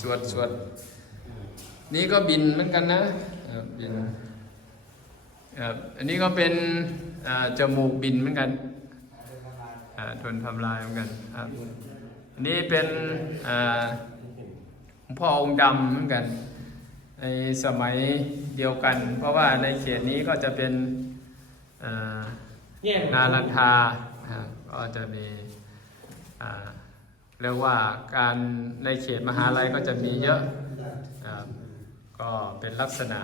สวดสวดนี่ก็บินเหมือนกันนะเอ่อบินครับอันนี้ก็เป็นอ่าจมูกบินเหมือนกันอ่าทนทำลายเหมือนกันครับอันนี้เป็นอ่าหลวงพ่อองค์ดำเหมือนกัน ในสมัยเดียวกัน เพราะว่าในเขตนี้ก็จะเป็นอ่าแยกนาลันทานะครับก็จะมีอ่า เรียกว่าการในเขตมหาลัยก็จะมีเยอะครับก็เป็นลักษณะ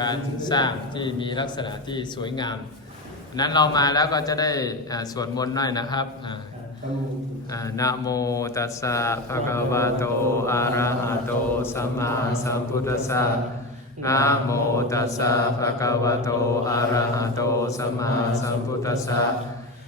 การสร้างที่มีลักษณะที่สวยงาม นั้นเรามาแล้วก็จะได้สวดมนต์หน่อยนะครับนะโมตัสสะภะคะวะโตอะระหะโตสัมมาสัมพุทธัสสะนะโมตัสสะภะคะวะโตอะระหะโตสัมมาสัมพุทธัสสะ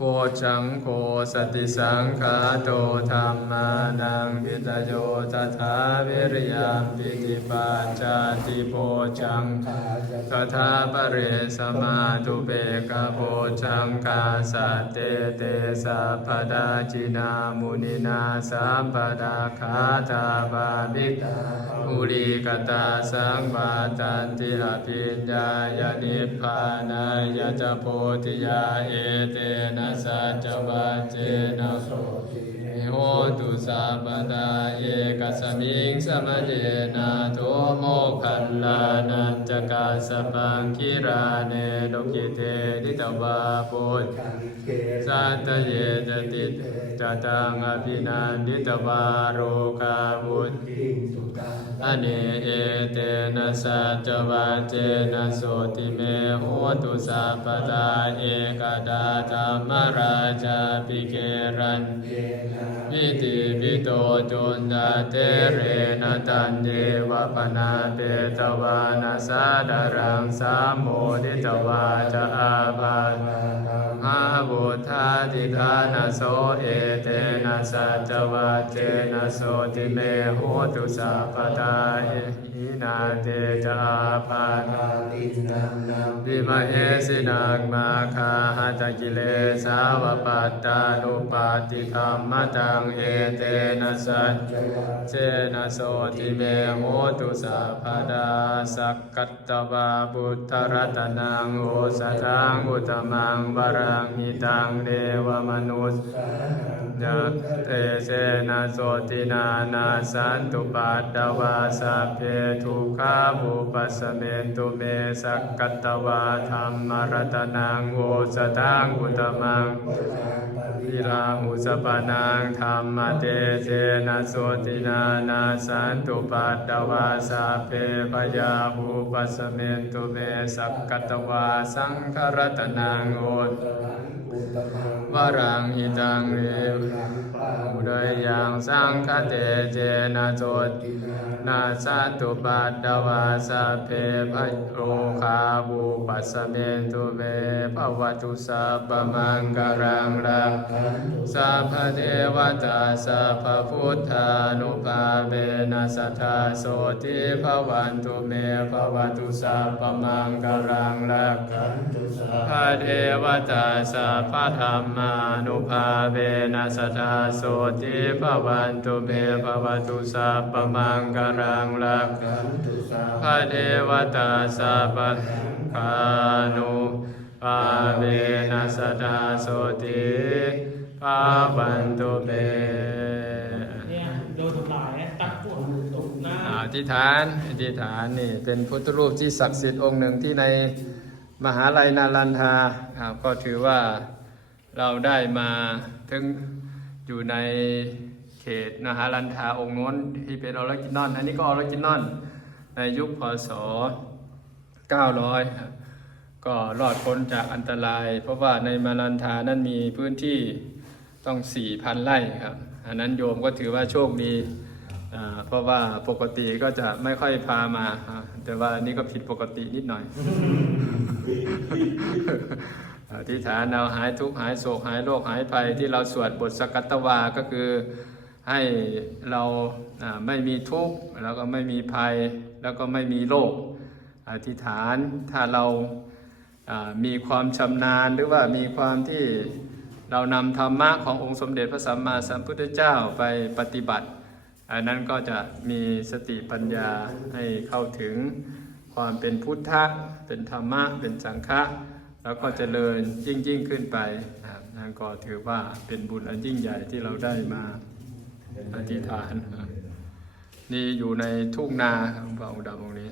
โพชังโคสติสังคาโตธรรมานังวิตโยตถาวิริยมปิติปัจจาติโพชังตถาปเรสมาตุเบกโพชังกาสัตเตเตสัพพดาจินามุนินาสัมปดาคาตาบาบิกอุริกตาสังบาตันติอภิญญายานิพพานายะจะโพธิยาเอเตนะสัจวัจเจนะโสติ โหตุสัพพดาเอกสมิงสมเจนะโทโมคัลลานันจกาสปังคิราเนโลกิเตนิตวาปุตสัตเยจติจตังอภินันนิตวาโรกาวุตอเนเอเตนะสัจวัจเจนะโสติเมโหตุสัพพตาเอกดาธรรมราชาปิเกรัน วิติวิโตจุนดาเตเรนตันเดวะปนาเปตวานาสาดารังสามโมทิตวาจะอาภาา บุธาติธานาโสเอเตนะสัจวัจเจนะโสติเมโหตุสัพพตาเอหินาเตจาปานาวิมาเหสินักมาคาหัตกิเลสาวปัตตานุปาติธรรมตังเอเตนะสัจเจนะโสติเมโหตุสัพพดาสักกัตตวาบุตตรัตนังโอสถังอุตมังวรังหิตังเดวมนุสยัตเตเสนะโสตินานาสันตุปัตตวาสัพเพทุขาบุปัสเมนตุเมสักกตตวาธรรมรัตนังโอสถังอุตมังวิราหุสปนังธรรมเตเสนะโสตินานาสันตุปัตตวาสัพเพปยาบุปัสเมนตุเมสักกตตวาสังฆรัตนังโอตงเร อุดยยังสังคเตเจนะโจตินาสัตตุปัตตวาสเพพโลคาบุปัสเมนตุเวภวตุสัพพมังกรังรักสัพพเทวตาสัพพพุทธานุภาเวนัสทธาโสติภวันตุเมภวตุสัพพมังกรังรักพระเทวตาสัพพธรรมานุภาเวนัสทธาโสติภวันตุเมภวตุสัพพมังกรังรักพระเทวตาสัพพคานุภาเวนัสทธาโสติภวันตุเมเนี่ยโดนทำลายนะตัดพวกตกหน้าอธิษฐานอธิษฐานนี่เป็นพุทธรูปที่ศักดิ์สิทธิ์องค์หนึ่งที่ในมหาลัยนารันทาครับก็ถือว่าเราได้มาถึง อยู่ในเขตมหาลันทาองค์น้นที่เป็นออริจินอลอันนี้ก็ออริจินอลในยุคพศ 900 ครับก็รอดพ้นจากอันตราย เพราะว่าในมาลันทานั้นมีพื้นที่ต้อง4,000ไร่ครับ อันนั้นโยมก็ถือว่าโชคดีอ่าเพราะว่าปกติก็จะไม่ค่อยพามา แต่ว่าอันนี้ก็ผิดปกตินิดหน่อย ธิษฐานเราหายทุกข์หายโศกหายโรคหายภัยที่เราสวดบทสกัตตวาก็คือให้เราไม่มีทุกข์แล้วก็ไม่มีภัยแล้วก็ไม่มีโรคอธิษฐานถ้าเราอ่ามีความชำนาญหรือว่ามีความที่เรานำธรรมะขององค์สมเด็จพระสัมมาสัมพุทธเจ้าไปปฏิบัติ อันนั้นก็จะมีสติปัญญาให้เข้าถึงความเป็นพุทธะเป็นธรรมะ เป็นสังฆะ แล้วก็เจริญยิ่งยิ่งขึ้นไปนะครับนั่นก็ถือว่าเป็นบุญอันยิ่งใหญ่ที่เราได้มาอธิษฐาน นี่อยู่ในทุ่งนาของพระองค์ดำองค์นี้